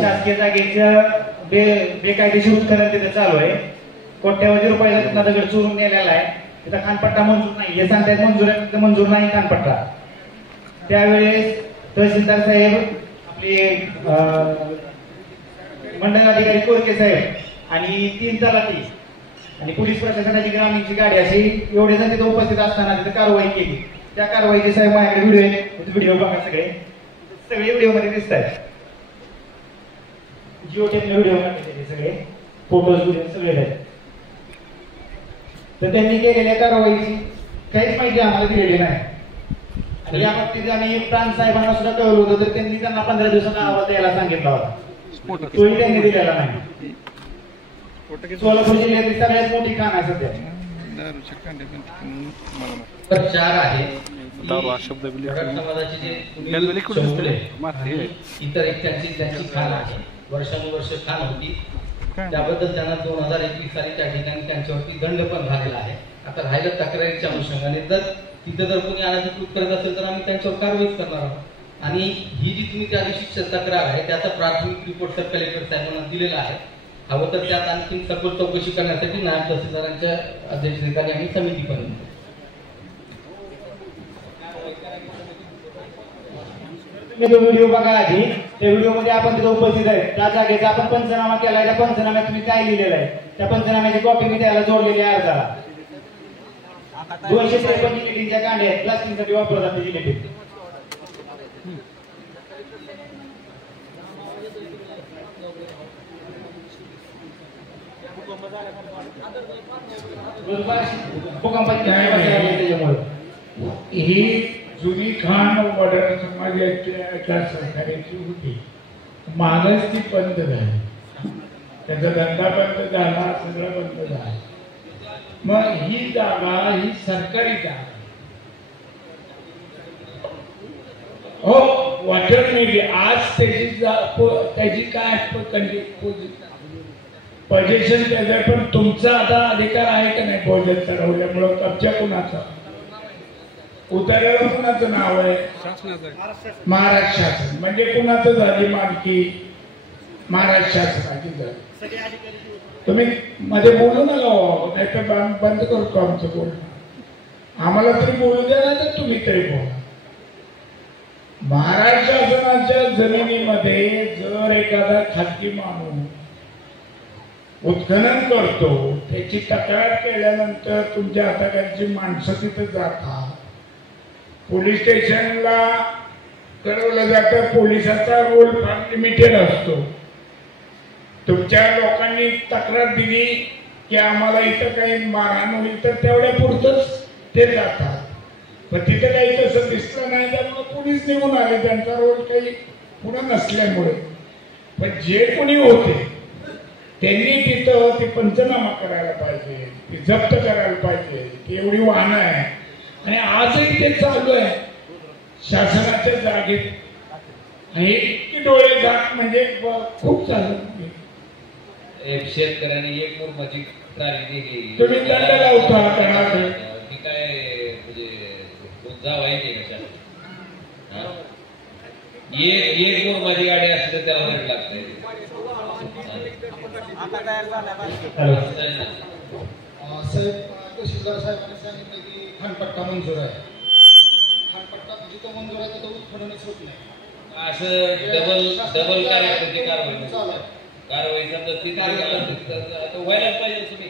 शासकीय जागेचं बेकायदेशीर उत्खनन तिथे चालू आहे. कोट्यावधी रुपयाचा दगड चोरून नेलेला आहे. तिथं खानपट्टा मंजूर नाही हे सांगतायत. मंजूर नाही खानपट्टा. त्यावेळेस तहसीलदार साहेब, आपले मंडळ अधिकारी कोरके साहेब आणि 3 तलाठी आणि पोलीस प्रशासनाची ग्रामीणची गाडी अशी एवढे जण तिथे उपस्थित असताना तिथे कारवाई केली. त्या कारवाईचे साहेब माझ्याकडे व्हिडिओ बघा. सगळे व्हिडिओ मध्ये दिसत आहेत. जिओ टेकने व्हिडिओ काढले सगळे, फोटोज व्हिडिओ सगळे आहेत. तर त्यांनी केलेल्या कारवाईची काहीच माहिती आम्हाला दिलेली नाही. आणि या बाबतीत आम्ही प्रांत साहेबांना सुद्धा कळवलं होतं, तर त्यांनी त्यांना 15 दिवसांना अहवाल द्यायला सांगितला होता. तोही त्यांनी दिलेला नाही. सोलापूर जिल्ह्यातील सगळ्यात मोठी खाण आहे सध्या. 4 आहे समाजाची जे इतर एक त्यांची खाण आहे. वर्षानुवर्ष खाण होती. त्याबद्दल त्यांना 2021 साली त्या ठिकाणी त्यांच्यावरती दंड पण झालेला आहे. आता राहिलं तक्रारीच्या अनुषंगाने तर तिथं जर कोणी अनधिकृत करत असेल तर आम्ही त्यांच्यावर कारवाईच करणार आहोत. आणि ही जी तुम्ही त्या दिवशी तक्रार आहे त्याचा प्राथमिक रिपोर्ट सब कलेक्टर साहेबांना दिलेला आहे. हवं तर त्यात आणखी सखोल चौकशी करण्यासाठी नायब तहसीलदारांच्या अध्यक्षतेखाली आम्ही समिती पण व्हिडिओ बघा आधी. त्या व्हिडिओ मध्ये आपण तिथे उपस्थित आहे. त्या जागेचा आपण पंचनामा केलाय. त्या पंचनाम्यात तुम्ही काय लिहिलेलं आहे त्या पंचनाम्याची कॉपी मी त्याला जोडलेली आहे अर्जाला. 253 जिलेटिनच्या कांड्या आहेत. प्लास्टिकसाठी वापरतात ते जिलेटिन. ही जुनी खाण वडार समाजाच्या सहकार्याची होती. मागच ती बंद झाली. त्याचा धंदा बंद झाला, सगळं बंद झालं. मग ही जागा ही सरकारी जागा. हो, वॉटर नेव्ही आज त्याची काय पोझिशन त्याचं, पण तुमचा आता अधिकार आहे का नाही? पोझिशन ठरवल्यामुळं कब्जा कुणाचा? उतार्यावर कुणाचं नाव आहे? महाराष्ट्र शासन. म्हणजे कुणाचं झाली मालकी? महाराष्ट्र शासनाची झाली. तुम्ही मध्ये बोलू नका, नाही तर बंद करतो आमचं बोलणं. आम्हाला तरी बोलू द्या, नाही तर तुम्ही तरी बोला. महाराष्ट्र शासनाच्या जमिनीमध्ये जर एखादा खाजगी माणूस उत्खनन करतो, त्याची तक्रार केल्यानंतर तुमच्या हाताखालची माणसं तिथे जातात. पोलीस स्टेशनला कळवलं जातं. पोलिसाचा रोल फार लिमिटेड असतो. तुमच्या लोकांनी तक्रार दिली की आम्हाला इथं काही मारहाण होईल तर तेवढ्या पुरतच ते जातात. पण तिथे काही तसं दिसलं नाही, त्यामुळे पोलीस निघून आले. त्यांचा रोल काही पुढे नसल्यामुळे. पण जे कोणी होते त्यांनी तिथं ती पंचनामा करायला पाहिजे, ती जप्त करायला पाहिजे. ती एवढी वाहनं आहे आणि आजही ते चालू आहे शासनाच्या जागेत. आणि डोळे झाक म्हणजे खूप चालू. एक शेतकऱ्याने एक मुरमाची ट्राली दिली, तुम्ही दंड लावता ती काय म्हणजे जावायची कशाला? एक मुरमाची गाडी असली तर त्याला दंड लागतंय. साहेब, तहसीलदार साहेबांनी सांगितलं की खानपट्टा मंजूर आहे. खानपट्टा जिथं मंजूर आहे तिथं उत्खननच होत नाही. असं डबल काय कारवाई समजा ती व्हायलाच पाहिजे तुम्ही.